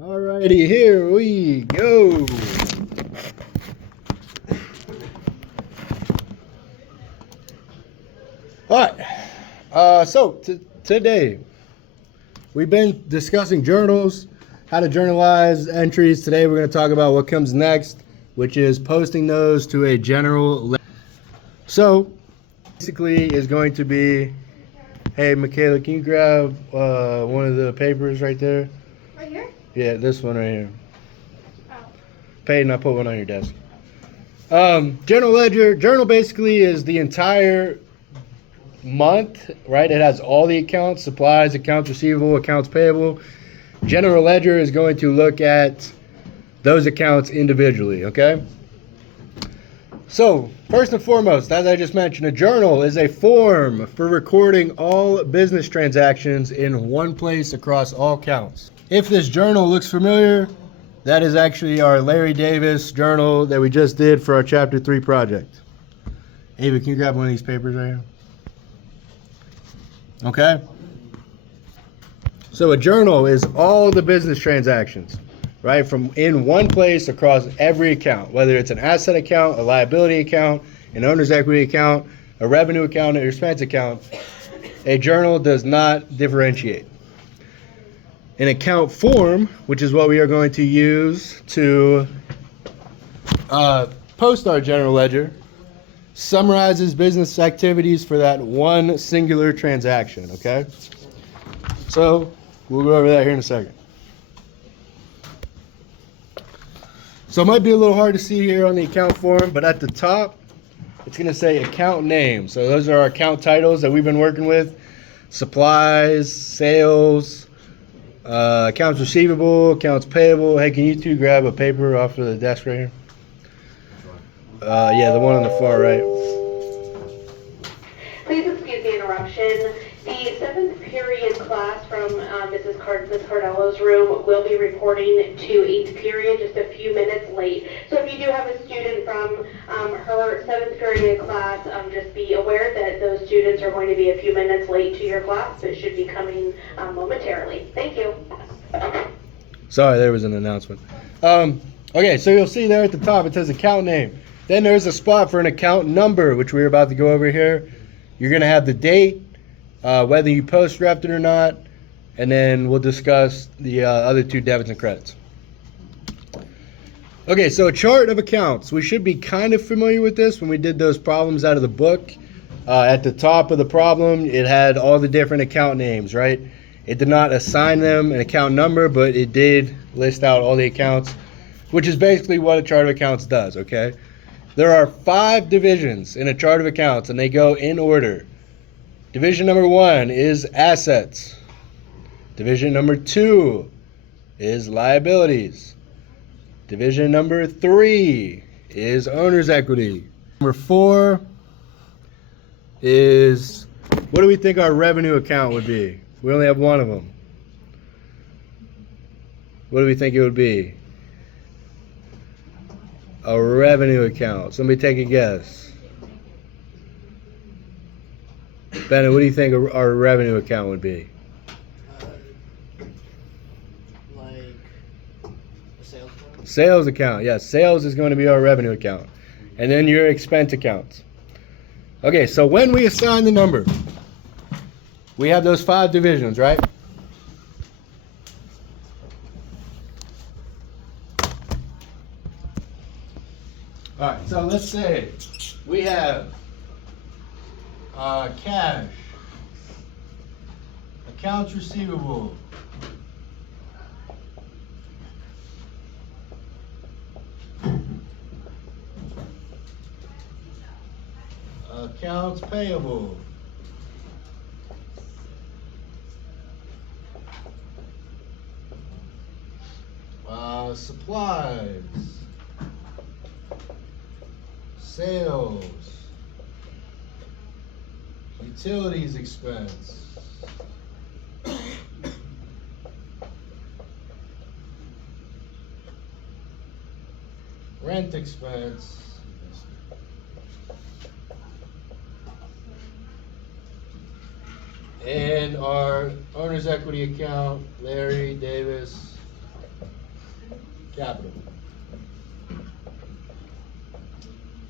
Alrighty, here we go. Alright, today we've been discussing journals, how to journalize entries. Today we're going to talk about what comes next, which is posting those to a general ledger. So basically is going to be, hey Michaela, can you grab one of the papers right there? Right here? Yeah, this one right here. Oh. Peyton, I put one on your desk. General ledger. Journal basically is the entire month, right? It has all the accounts, supplies, accounts receivable, accounts payable. General ledger is going to look at those accounts individually, okay? So, first and foremost, as I just mentioned, a journal is a form for recording all business transactions in one place across all accounts. If this journal looks familiar, that is actually our Larry Davis journal that we just did for our Chapter 3 project. Ava, can you grab one of these papers right here? Okay? So a journal is all the business transactions, right? From in one place across every account, whether it's an asset account, a liability account, an owner's equity account, a revenue account, an expense account. A journal does not differentiate. An account form, which is what we are going to use to post our general ledger, summarizes business activities for that one singular transaction, okay? So we'll go over that here in a second. So it might be a little hard to see here on the account form, but at the top, it's going to say account name. So those are our account titles that we've been working with: supplies, sales, accounts receivable, accounts payable. Hey, can you two grab a paper off of the desk right here? Yeah, the one on the far right. Please excuse the interruption. The 7th period class from Ms. Cardello's room will be reporting to 8th period just a few minutes late. So if you do have a student from her 7th period class, just be aware that those students are going to be a few minutes late to your class. It should be coming momentarily. Thank you. Sorry, there was an announcement. Okay, so you'll see there at the top it says account name. Then there's a spot for an account number, which we're about to go over here. You're going to have the date, whether you post-repped it or not, and then we'll discuss the other two debits and credits. Okay, so a chart of accounts. We should be kind of familiar with this when we did those problems out of the book. At the top of the problem, it had all the different account names, right? It did not assign them an account number, but it did list out all the accounts, which is basically what a chart of accounts does, okay? There are 5 divisions in a chart of accounts, and they go in order. Division number 1 is assets. Division number 2 is liabilities. Division number 3 is owner's equity. Number 4 is, what do we think our revenue account would be? We only have one of them. What do we think it would be? A revenue account. Somebody take a guess. Bennett, what do you think our revenue account would be? Like a sales account? Sales account. Yes, sales is going to be our revenue account. And then your expense accounts. Okay, so when we assign the number, we have those 5 divisions, right? All right, so let's say we have cash, accounts receivable, accounts payable, supplies, sales, utilities expense, rent expense, and our owner's equity account, Larry Davis capital.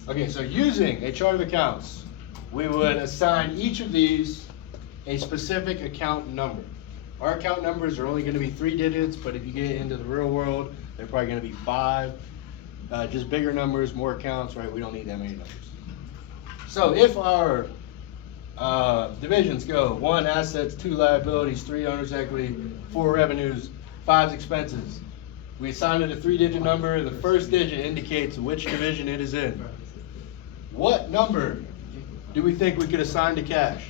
Okay, so using a chart of accounts, we would assign each of these a specific account number. Our account numbers are only going to be 3 digits, but if you get into the real world, they're probably going to be 5. Just bigger numbers, more accounts, right? We don't need that many numbers. So if our divisions go 1 assets, 2 liabilities, 3 owner's equity, 4 revenues, 5 expenses, we assign it a 3-digit number. The first digit indicates which division it is in. What number do we think we could assign to cash?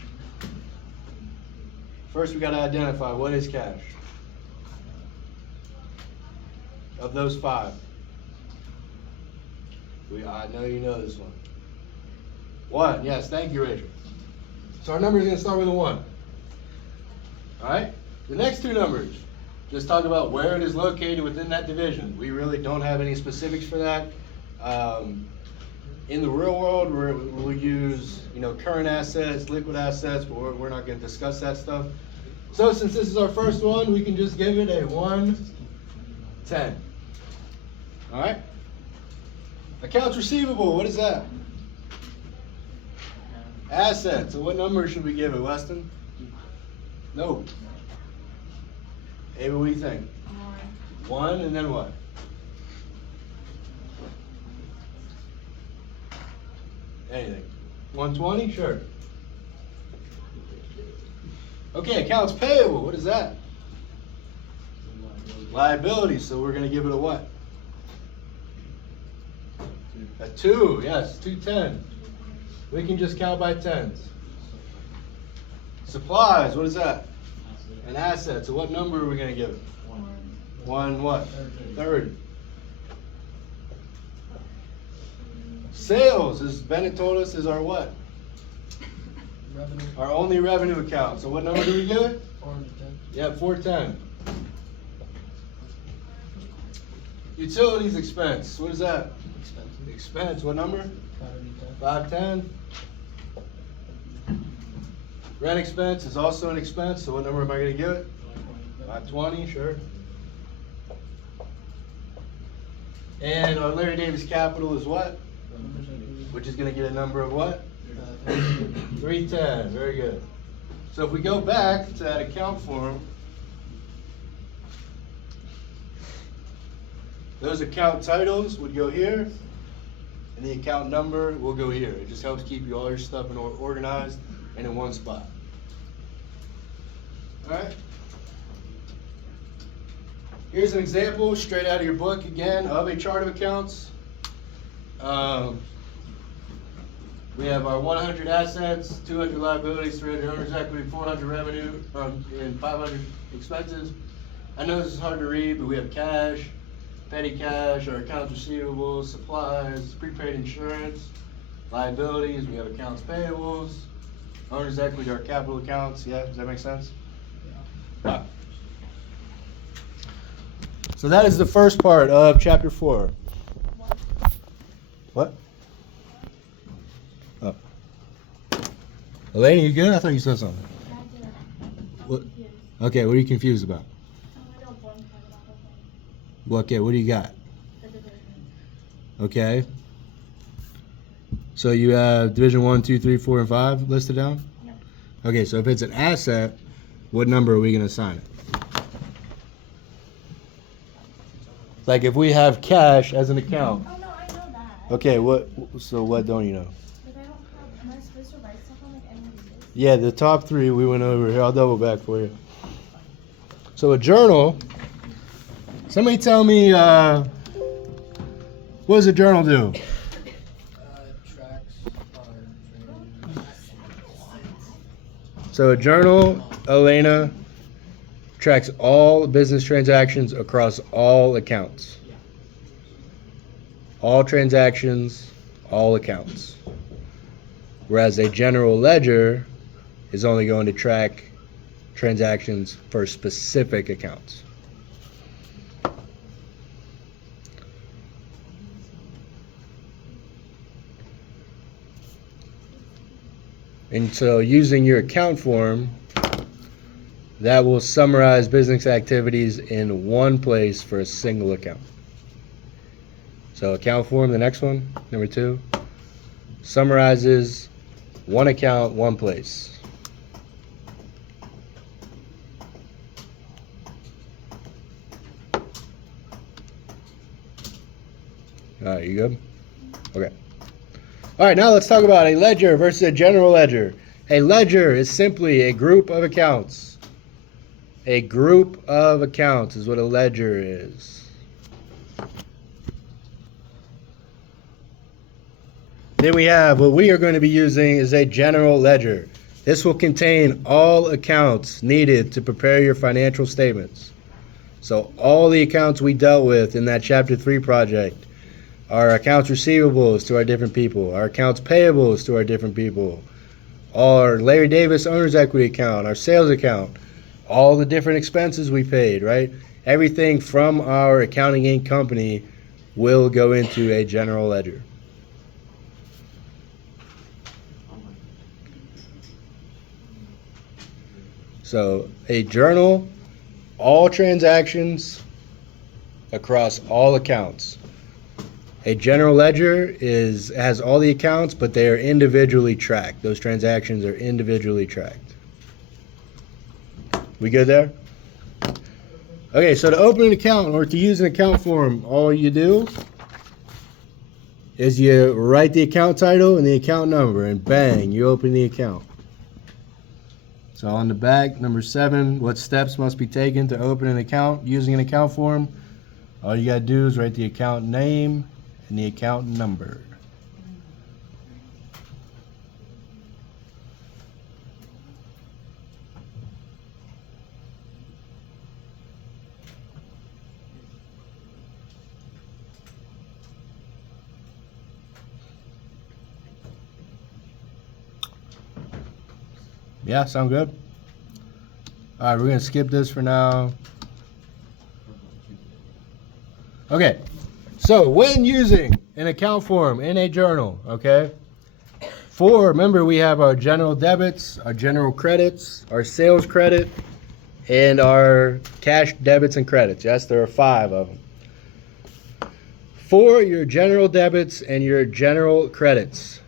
First, we got to identify what is cash of those 5. I know you know this one. 1, yes, thank you, Rachel. So our number is going to start with a 1. All right, the next 2 numbers, just talk about where it is located within that division. We really don't have any specifics for that. In the real world, we'll use current assets, liquid assets, but we're not going to discuss that stuff. So since this is our first one, we can just give it a 110. All right. Accounts receivable, what is that? Assets. So what number should we give it, Weston? No. Ava, what do you think? 1, and then what? Anything. 120? Sure. Okay, accounts payable. What is that? Liability. So we're going to give it a what? A 2. Yes, 210. We can just count by tens. Supplies. What is that? An asset. So what number are we going to give it? 1 what? 30. Sales, as Bennett told us, is our what? Revenue. Our only revenue account. So what number do we give it? 410. Yeah, 410. Utilities expense. What is that? Expensive. Expense. What number? 510. 510. Rent expense is also an expense. So what number am I going to give it? 520. Sure. And our Larry Davis capital is what? Which is going to get a number of what? 310. Very good. So if we go back to that account form, those account titles would go here, and the account number will go here. It just helps keep all your stuff organized and in one spot. All right. Here's an example straight out of your book again of a chart of accounts. We have our 100 assets, 200 liabilities, 300 owner's equity, 400 revenue, and 500 expenses. I know this is hard to read, but we have cash, petty cash, our accounts receivable, supplies, prepaid insurance, liabilities. We have accounts payables, owner's equity, our capital accounts. Yeah, does that make sense? Yeah. So that is the first part of chapter 4. What? Oh. Elaine, you good? I thought you said something. What? Okay, what are you confused about? Well, okay, what do you got? Okay. So you have division 1, 2, 3, 4, and 5 listed down? Yep. Okay, so if it's an asset, what number are we going to assign it? Like if we have cash as an account. Oh no, I know that. Okay, what don't you know? But I don't have, am I supposed to write stuff on like any of these? Yeah, the top 3 we went over here. I'll double back for you. So a journal, somebody tell me, what does a journal do? Tracks our So a journal, Elena, tracks all business transactions across all accounts. All transactions, all accounts. Whereas a general ledger is only going to track transactions for specific accounts. And so using your account form, that will summarize business activities in one place for a single account. So account form, the next one, number 2, summarizes one account, one place. All right, you good? Okay. All right, now let's talk about a ledger versus a general ledger. A ledger is simply a group of accounts. A group of accounts is what a ledger is. Then we have what we are going to be using is a general ledger. This will contain all accounts needed to prepare your financial statements. So all the accounts we dealt with in that Chapter 3 project, our accounts receivables to our different people, our accounts payables to our different people, our Larry Davis owner's equity account, our sales account, all the different expenses we paid, right? Everything from our accounting Inc. company will go into a general ledger. So a journal, all transactions across all accounts. A general ledger has all the accounts, but they are individually tracked. Those transactions are individually tracked. We good there? Okay, so to open an account or to use an account form, all you do is you write the account title and the account number, and bang, you open the account. So on the back, number 7, what steps must be taken to open an account using an account form? All you gotta do is write the account name and the account number. Yeah, sound good? All right, we're gonna skip this for now. Okay, so when using an account form in a journal, okay, remember we have our general debits, our general credits, our sales credit, and our cash debits and credits. Yes, there are 5 of them. For your general debits and your general credits,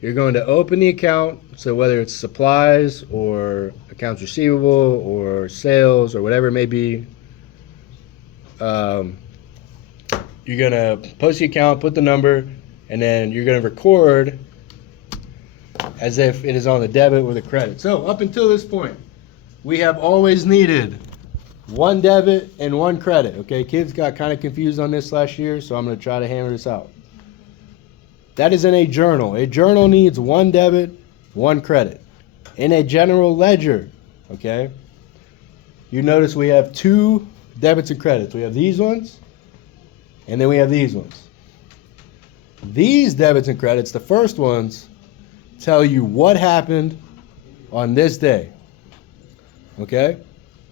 you're going to open the account, so whether it's supplies or accounts receivable or sales or whatever it may be, you're going to post the account, put the number, and then you're going to record as if it is on the debit or the credit. So up until this point, we have always needed 1 debit and 1 credit. Okay, kids got kind of confused on this last year, so I'm going to try to hammer this out. That is in a journal. A journal needs 1 debit, 1 credit. In a general ledger, okay, you notice we have 2 debits and credits. We have these ones, and then we have these ones. These debits and credits, the first ones, tell you what happened on this day. Okay?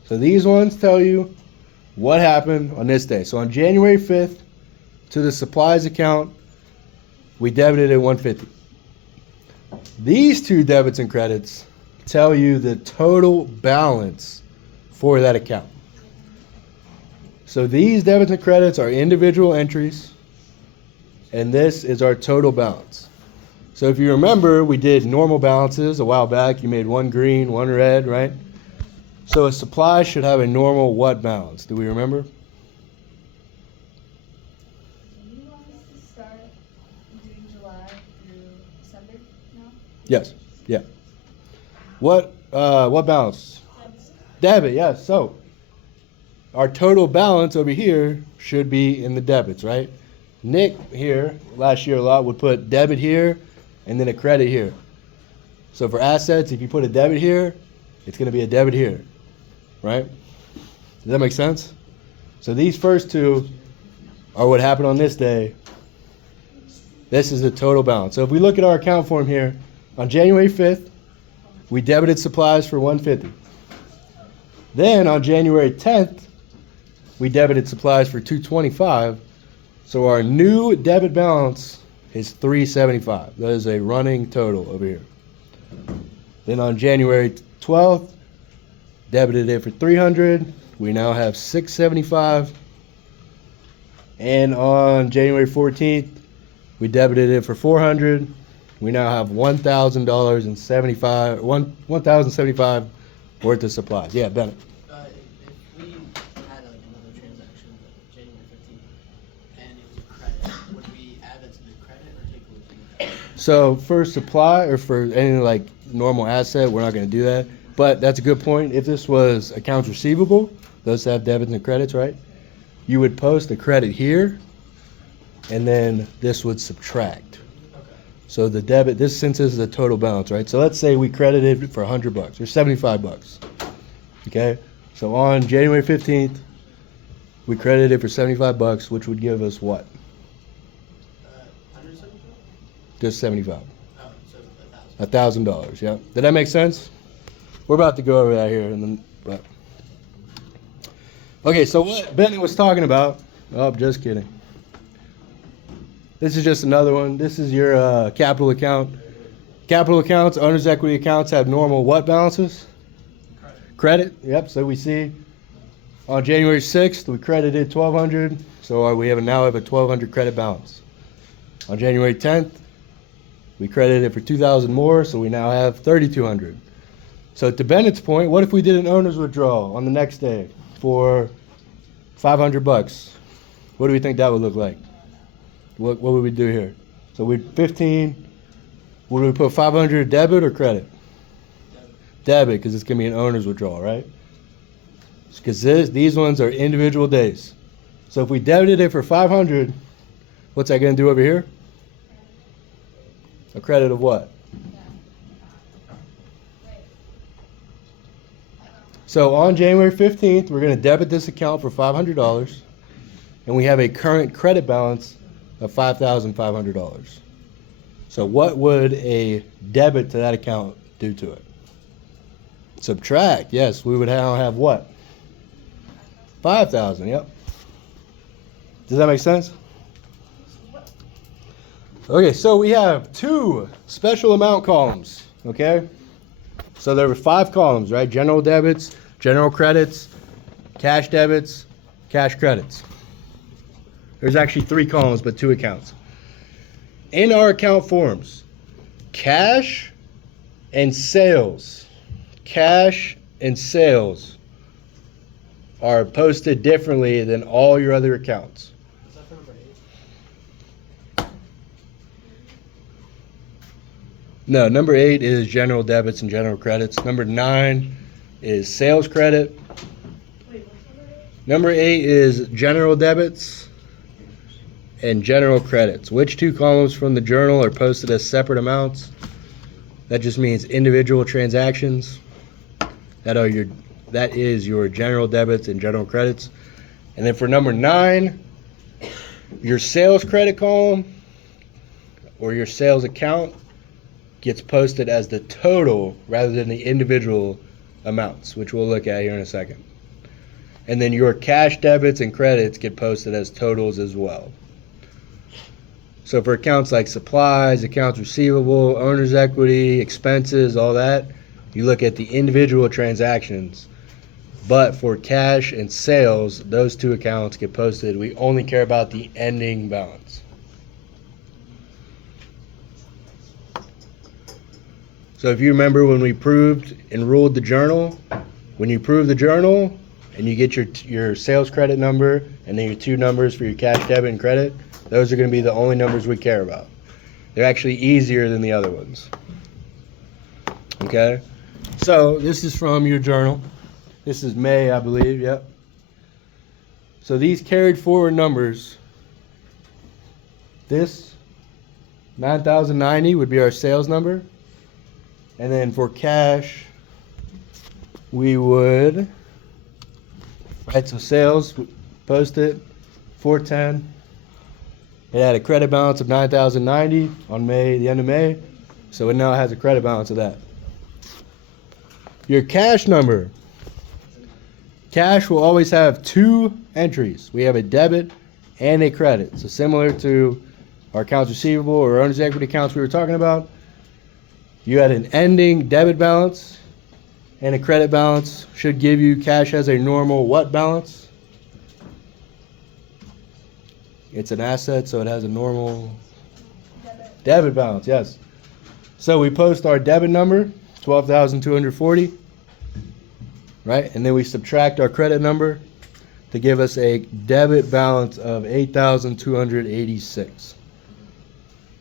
So these ones tell you what happened on this day. So on January 5th, to the supplies account, we debited at $150. These 2 debits and credits tell you the total balance for that account. So these debits and credits are individual entries, and this is our total balance. So if you remember, we did normal balances a while back. You made 1 green, 1 red, right? So a supply should have a normal what balance? Do we remember? You want us to start doing July through December now? Yes. Yeah. What balance? Debit, yes. So our total balance over here should be in the debits, right? Nick here, last year a lot, would put debit here and then a credit here. So for assets, if you put a debit here, it's going to be a debit here, right? Does that make sense? So these first 2 are what happened on this day. This is the total balance. So if we look at our account form here, on January 5th, we debited supplies for $150. Then on January 10th, we debited supplies for $225. So our new debit balance is $375. That is a running total over here. Then on January 12th, debited it for $300. We now have $675. And on January 14th, we debited it for $400. We now have $1,075 worth of supplies. Yeah, Bennett. If we had another transaction, January 15th, and it was a credit, would we add that to the credit or take it to the debit? So for supply or for any like normal asset, we're not going to do that. But that's a good point. If this was accounts receivable, those have debits and credits, right? You would post a credit here, and then this would subtract. Okay. So the debit, since this is a total balance, right? So let's say we credited for $100 or $75. Okay? So on January 15th, we credited for $75, which would give us what? 175? Just 75. Oh, so $1,000. $1,000, yeah. Did that make sense? We're about to go over that here, and then, but. Okay, so what Bennett was talking about, oh, just kidding. This is just another one. This is your capital account. Capital accounts, owner's equity accounts have normal what balances? Credit, yep. So we see on January 6th, we credited $1,200. So now have a $1,200 credit balance. On January 10th, we credited for $2,000 more, so we now have $3,200. So to Bennett's point, what if we did an owner's withdrawal on the next day for $500? What do we think that would look like? What would we do here? So we'd 15. Would we put 500 debit or credit? Debit, because it's gonna be an owner's withdrawal, right? Because these ones are individual days. So if we debited it for 500, what's that gonna do over here? A credit of what? So on January 15th, we're going to debit this account for $500, and we have a current credit balance of $5,500. So what would a debit to that account do to it? Subtract, yes, we would now have what? 5,000, yep. Does that make sense? Okay, so we have two special amount columns, okay? So there were 5 columns, right? General debits, general credits, cash debits, cash credits. There's actually 3 columns, but 2 accounts. In our account forms, cash and sales are posted differently than all your other accounts. Is that for number 8? No, number 8 is general debits and general credits. Number 9 is sales credit. Wait, what's Number number 8? 8 is general debits and general credits. Which 2 columns from the journal are posted as separate amounts? That just means individual transactions. That is your general debits and general credits. And then for number 9, your sales credit column or your sales account gets posted as the total rather than the individual amounts, which we'll look at here in a second. And then your cash debits and credits get posted as totals as well. So for accounts like supplies, accounts receivable, owner's equity, expenses, all that, you look at the individual transactions. But for cash and sales, those 2 accounts get posted. We only care about the ending balance. So if you remember when we proved and ruled the journal, when you prove the journal and you get your sales credit number and then your 2 numbers for your cash debit and credit, those are going to be the only numbers we care about. They're actually easier than the other ones. Okay? So this is from your journal. This is May, I believe, yep. So these carried forward numbers, this 9,090 would be our sales number. And then for cash, we would, right, so sales, post it, 410. It had a credit balance of 9,090 on the end of May. So it now has a credit balance of that. Your cash number. Cash will always have 2 entries. We have a debit and a credit. So similar to our accounts receivable or owner's equity accounts we were talking about, you had an ending debit balance and a credit balance. Should give you cash as a normal what balance? It's an asset, so it has a normal Debit. debit balance, yes. So we post our debit number, 12,240, right? And then we subtract our credit number to give us a debit balance of 8,286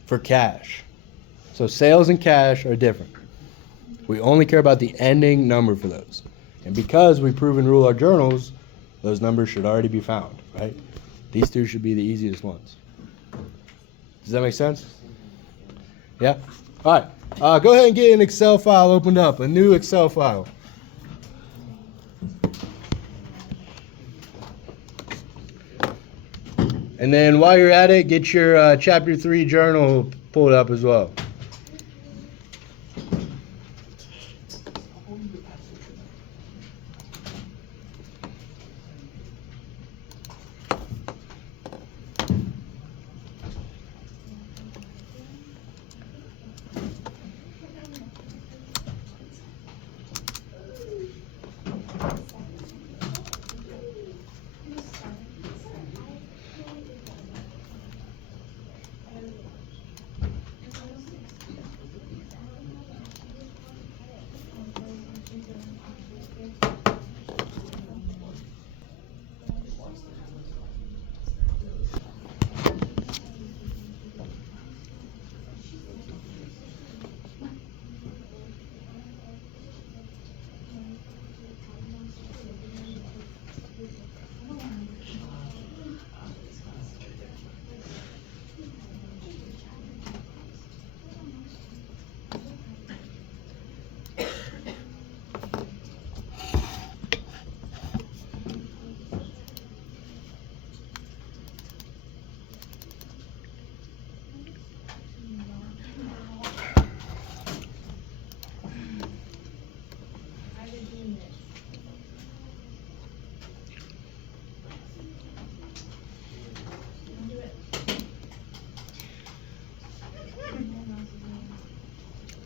for cash. So sales and cash are different. We only care about the ending number for those. And because we prove and rule our journals, those numbers should already be found, right? These two should be the easiest ones. Does that make sense? Yeah? All right. Go ahead and get an Excel file opened up, a new Excel file. And then while you're at it, get your Chapter 3 journal pulled up as well.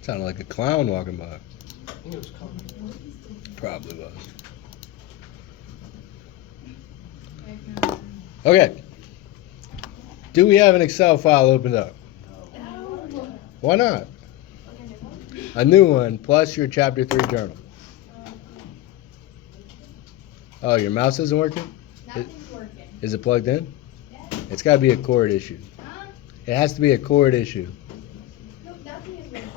Sounded like a clown walking by. I think it was coming. Probably was. Okay. Do we have an Excel file opened up? Why not? A new one plus your Chapter 3 journal. Oh, your mouse isn't working? Nothing's working. Is it plugged in? Yeah. It's got to be a cord issue. Huh? It has to be a cord issue. No, nothing is working.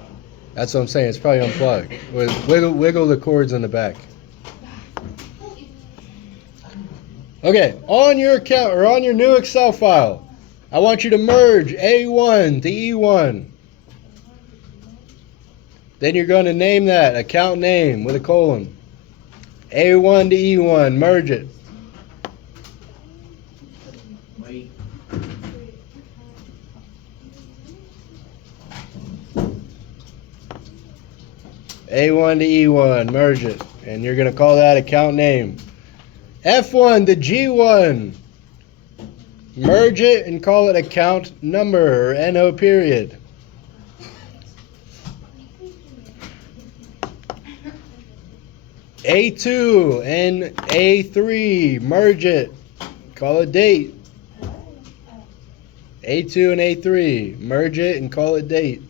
That's what I'm saying. It's probably unplugged. Wiggle the cords on the back. Okay, on your account or on your new Excel file, I want you to merge A1 to E1. Then you're going to name that account name with a colon. A1 to E1, merge it. Wait. A1 to E1, merge it. And you're going to call that account name. F1 to G1, merge it and call it account number or NO period. A2 and A3, merge it, call it date. A2 and A3, merge it and call it date.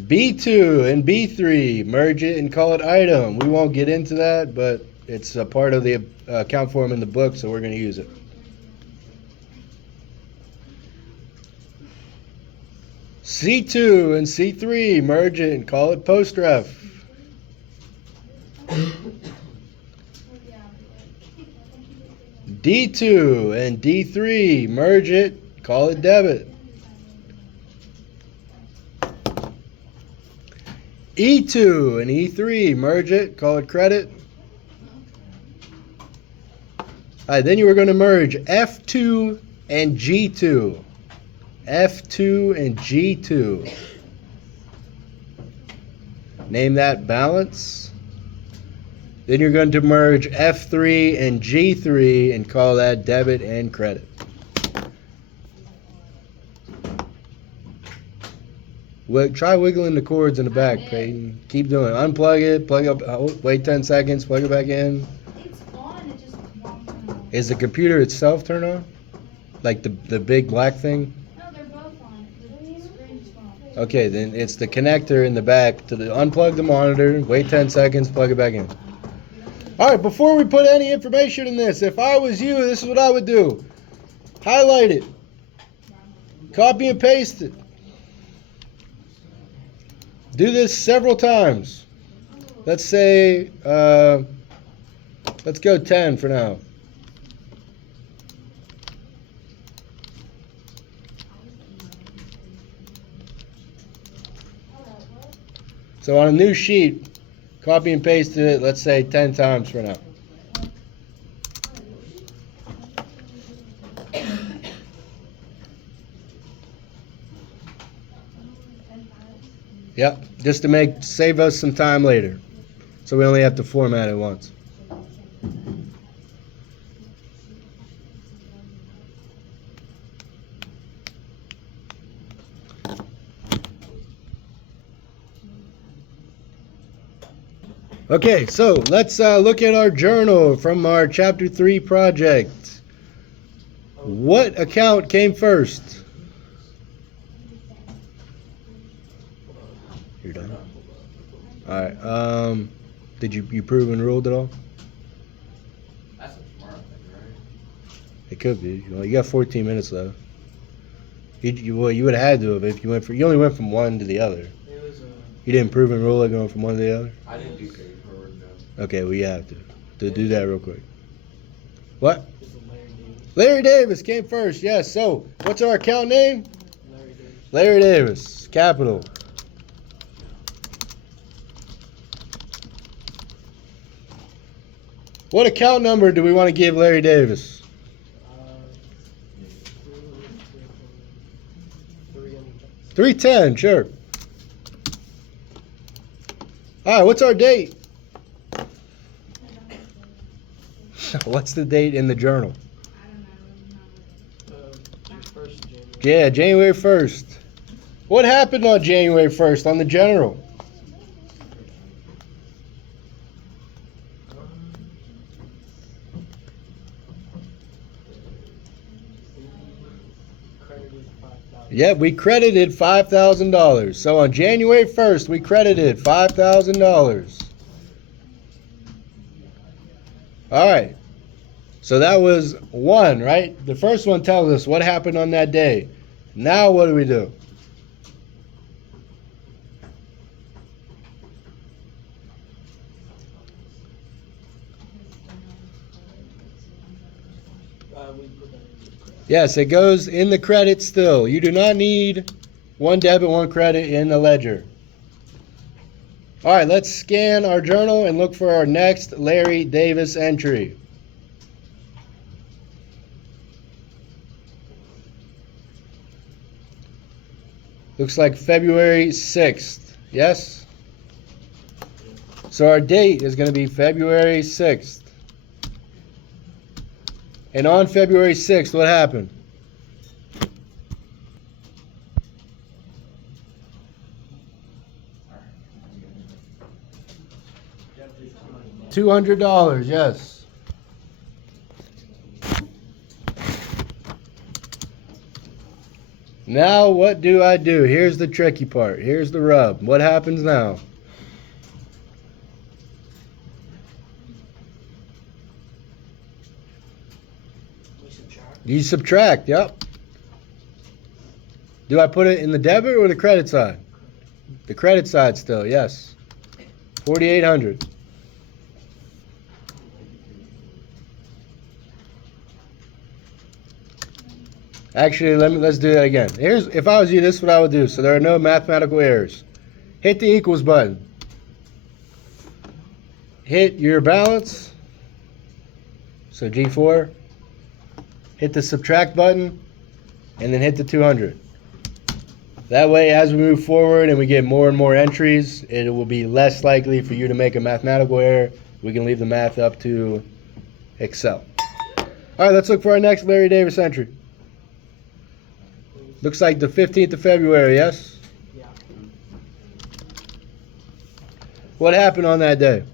B2 and B3, merge it and call it item. We won't get into that, but it's a part of the account form in the book, so we're going to use it. C2 and C3, merge it and call it post-ref. D2 and D3, merge it, call it debit. E2 and E3, merge it, call it credit. Alright, then you were going to merge F2 and G2. F2 and G2. Name that balance. Then you're going to merge F3 and G3 and call that debit and credit. Try wiggling the cords in the back, Peyton. Keep doing it. Unplug it, plug up, wait 10 seconds, plug it back in. It's on, it just won't come Is the computer itself turned on? Like the big black thing? No, they're both on. The screen just went off. Okay, then it's the connector in the back to the unplug the monitor, wait 10 seconds, plug it back in. All right, before we put any information in this, if I was you, this is what I would do. Highlight it. Copy and paste it. Do this several times. Let's say, let's go 10 for now. So on a new sheet, copy and paste it, let's say 10 times for now. Yep, just to save us some time later. So we only have to format it once. Okay, so let's look at our journal from our Chapter 3 project. What account came first? You're done? Alright, did you prove and ruled it all? That's a tomorrow thing, right? It could be. Well, you got 14 minutes left. You would have had to have if you only went from one to the other. It was You didn't prove and rule it going from one to the other? I didn't do paper, no. Okay, we have to do that real quick. What? a Larry Davis. Larry Davis came first, yes. So, what's our account name? Larry Davis. Larry Davis, capital. What account number do we want to give Larry Davis? 310, sure. All right, what's our date? What's the date in the journal? First January. Yeah, January 1st. What happened on January 1st on the general? Credited $5,000. Yeah, we credited $5,000. So on January 1st, we credited $5,000. All right. So that was one, right? The first one tells us what happened on that day. Now what do we do? We put that in the credit. Yes, it goes in the credit still. You do not need one debit, one credit in the ledger. All right, let's scan our journal and look for our next Larry Davis entry. Looks like February 6th. Yes? So our date is going to be February 6th. And on February 6th, what happened? $200, yes. Now what do I do? Here's the tricky part. Here's the rub. What happens now? We subtract. You subtract, yep. Do I put it in the debit or the credit side? The credit side still, yes. 4,800. Actually, let's do that again. Here's, if I was you, this is what I would do. So there are no mathematical errors. Hit the equals button. Hit your balance. So G4. Hit the subtract button, and then hit the 200. That way, as we move forward and we get more and more entries, it will be less likely for you to make a mathematical error. We can leave the math up to Excel. All right, let's look for our next Larry Davis entry. Looks like the 15th of February, yes? Yeah. What happened on that day?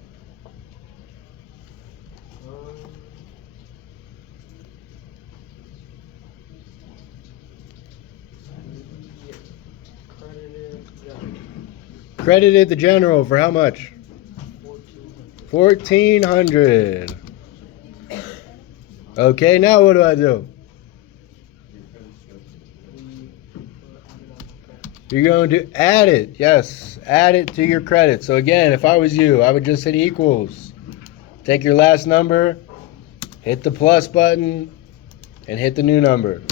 credited the general for how much? 1,400. Okay, now what do I do? You're going to add it. Yes, add it to your credit. So again, if I was you, I would just hit equals. Take your last number, hit the plus button, and hit the new number.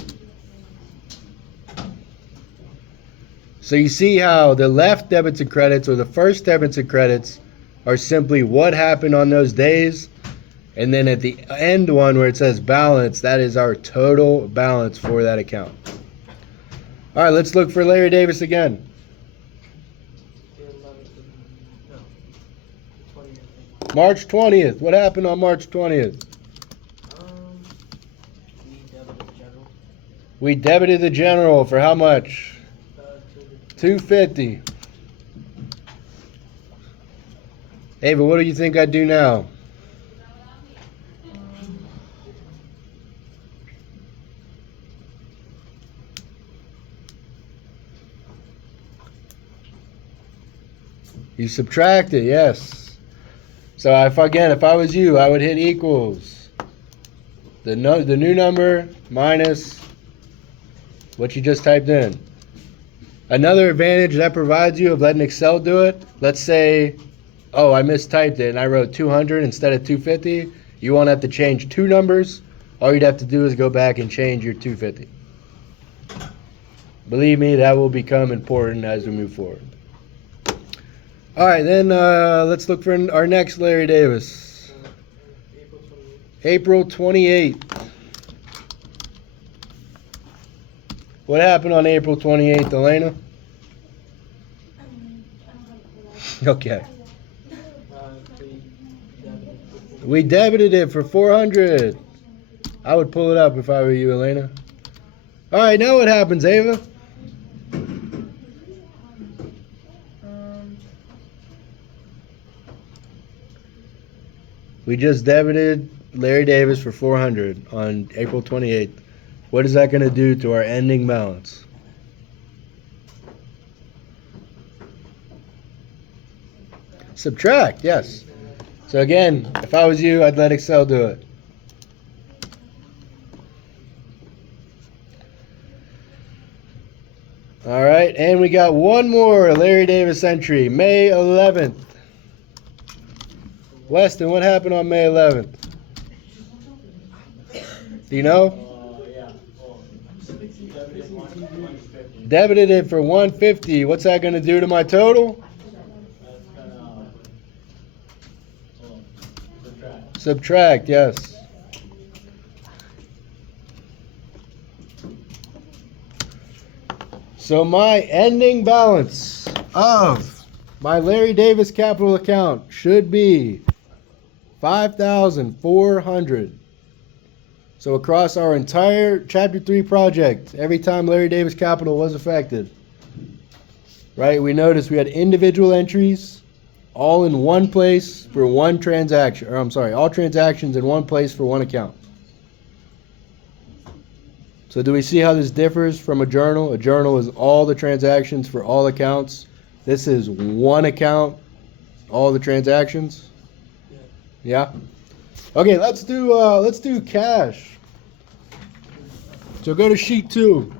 So you see how the left debits and credits, or the first debits and credits, are simply what happened on those days. And then at the end one where it says balance, that is our total balance for that account. All right, let's look for Larry Davis again. March 20th. What happened on March 20th? We debited the general for how much? $250. Ava, what do you think I'd do now? You subtract it, yes. So if I was you, I would hit equals. The new number minus what you just typed in. Another advantage that provides you of letting Excel do it, let's say, oh, I mistyped it and I wrote 200 instead of 250. You won't have to change two numbers. All you'd have to do is go back and change your 250. Believe me, that will become important as we move forward. All right, then let's look for our next Larry Davis. April 28th. What happened on April 28th, Elena? Okay. We debited it for 400. I would pull it up if I were you, Elena. All right, now what happens, Ava? We just debited Larry Davis for 400 on April 28th. What is that going to do to our ending balance? Subtract, yes. So again, if I was you, I'd let Excel do it. All right, and we got one more Larry Davis entry, May 11th. Weston, what happened on May 11th? Do you know? Debited it for 150. What's that going to do to my total? Subtract, yes. So my ending balance of my Larry Davis capital account should be 5,400. So across our entire Chapter 3 project, every time Larry Davis Capital was affected, right, we noticed we had individual entries all in one place for one transaction, or I'm sorry, all transactions in one place for one account. So do we see how this differs from a journal? A journal is all the transactions for all accounts. This is one account, all the transactions. Yeah? Okay, let's do cash. So go to sheet 2.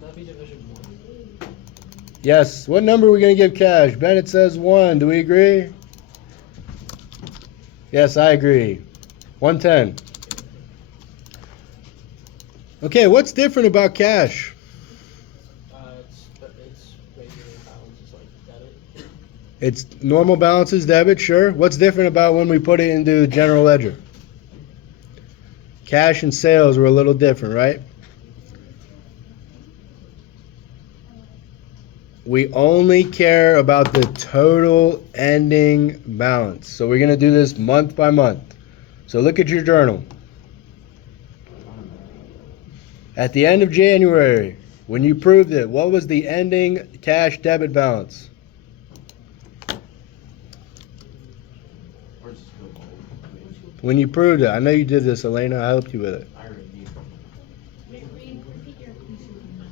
That'd be division 1. Yes. What number are we going to give cash? Bennett says 1. Do we agree? Yes, I agree. 110. Okay, what's different about cash? It's regular balances like debit. It's normal balances, debit, sure. What's different about when we put it into the general ledger? Cash and sales were a little different, right? We only care about the total ending balance. So we're going to do this month by month. So look at your journal. At the end of January, when you proved it, what was the ending cash debit balance? when you proved it. I know you did this, Elena. I helped you with it. I already need them. Repeat your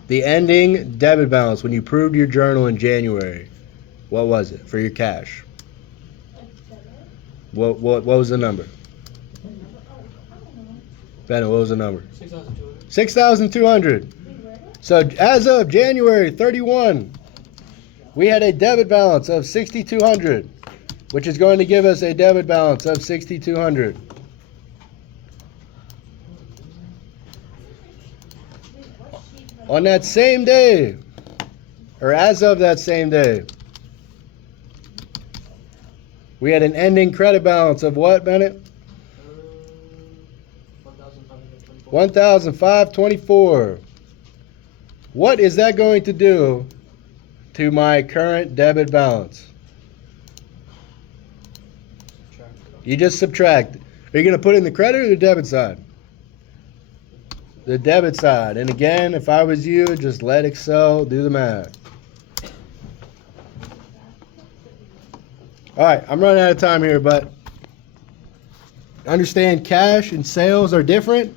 The ending debit balance when you proved your journal in January. What was it for your cash? What was the number? Bennett, what was the number? 6,200. 6,200. So as of January 31, we had a debit balance of 6,200, which is going to give us a debit balance of 6,200. On that same day, or as of that same day, we had an ending credit balance of what, Bennett? 1,524. 1,524. What is that going to do to my current debit balance? You just subtract. Are you going to put it in the credit or the debit side? The debit side. And again, if I was you, just let Excel do the math. All right, I'm running out of time here, but understand cash and sales are different,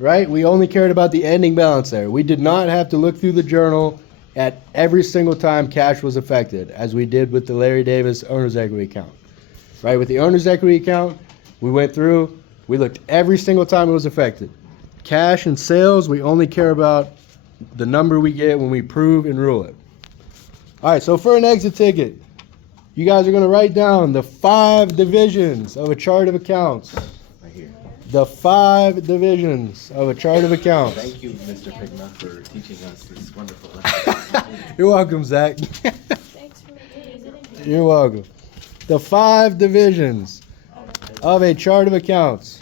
right? We only cared about the ending balance there. We did not have to look through the journal at every single time cash was affected, as we did with the Larry Davis owner's equity account. Right, with the owner's equity account, we went through, we looked every single time it was affected. Cash and sales, we only care about the number we get when we prove and rule it. All right, so for an exit ticket, you guys are going to write down the 5 divisions of a chart of accounts. Right here. The 5 divisions of a chart of accounts. Thank you, Mr. Pigma, for teaching us this wonderful lesson. You're welcome, Zach. Thanks for visiting. You're welcome. The 5 divisions of a chart of accounts.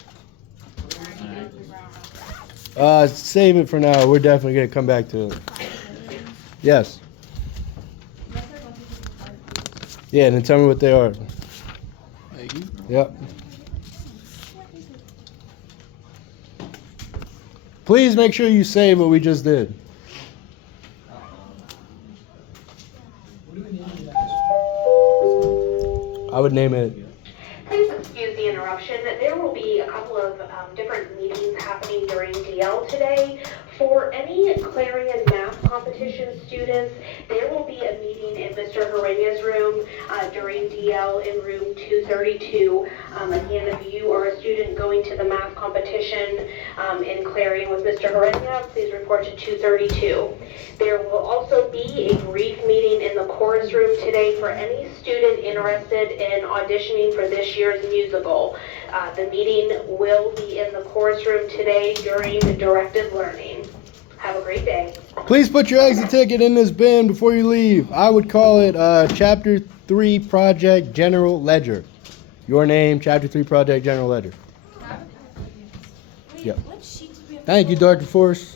Save it for now. We're definitely going to come back to it. Yes. Yeah, and then tell me what they are. Thank you. Yep. Please make sure you save what we just did. What do we need to I would name it. Please excuse the interruption. There will be a couple of different meetings happening during DL today. For any Clarion math competition students, there will be a meeting in Mr. Harenga's room during DL in room 232. Again, if you are a student going to the math competition in Clarion with Mr. Harenga, please report to 232. There will also be a brief meeting in the chorus room today for any student interested in auditioning for this year's musical. The meeting will be in the chorus room today during directed learning. Have a great day. Please put your exit ticket in this bin before you leave. I would call it Chapter 3 Project General Ledger. Your name, Chapter 3 Project General Ledger. Yep. Thank you, Dr. Force.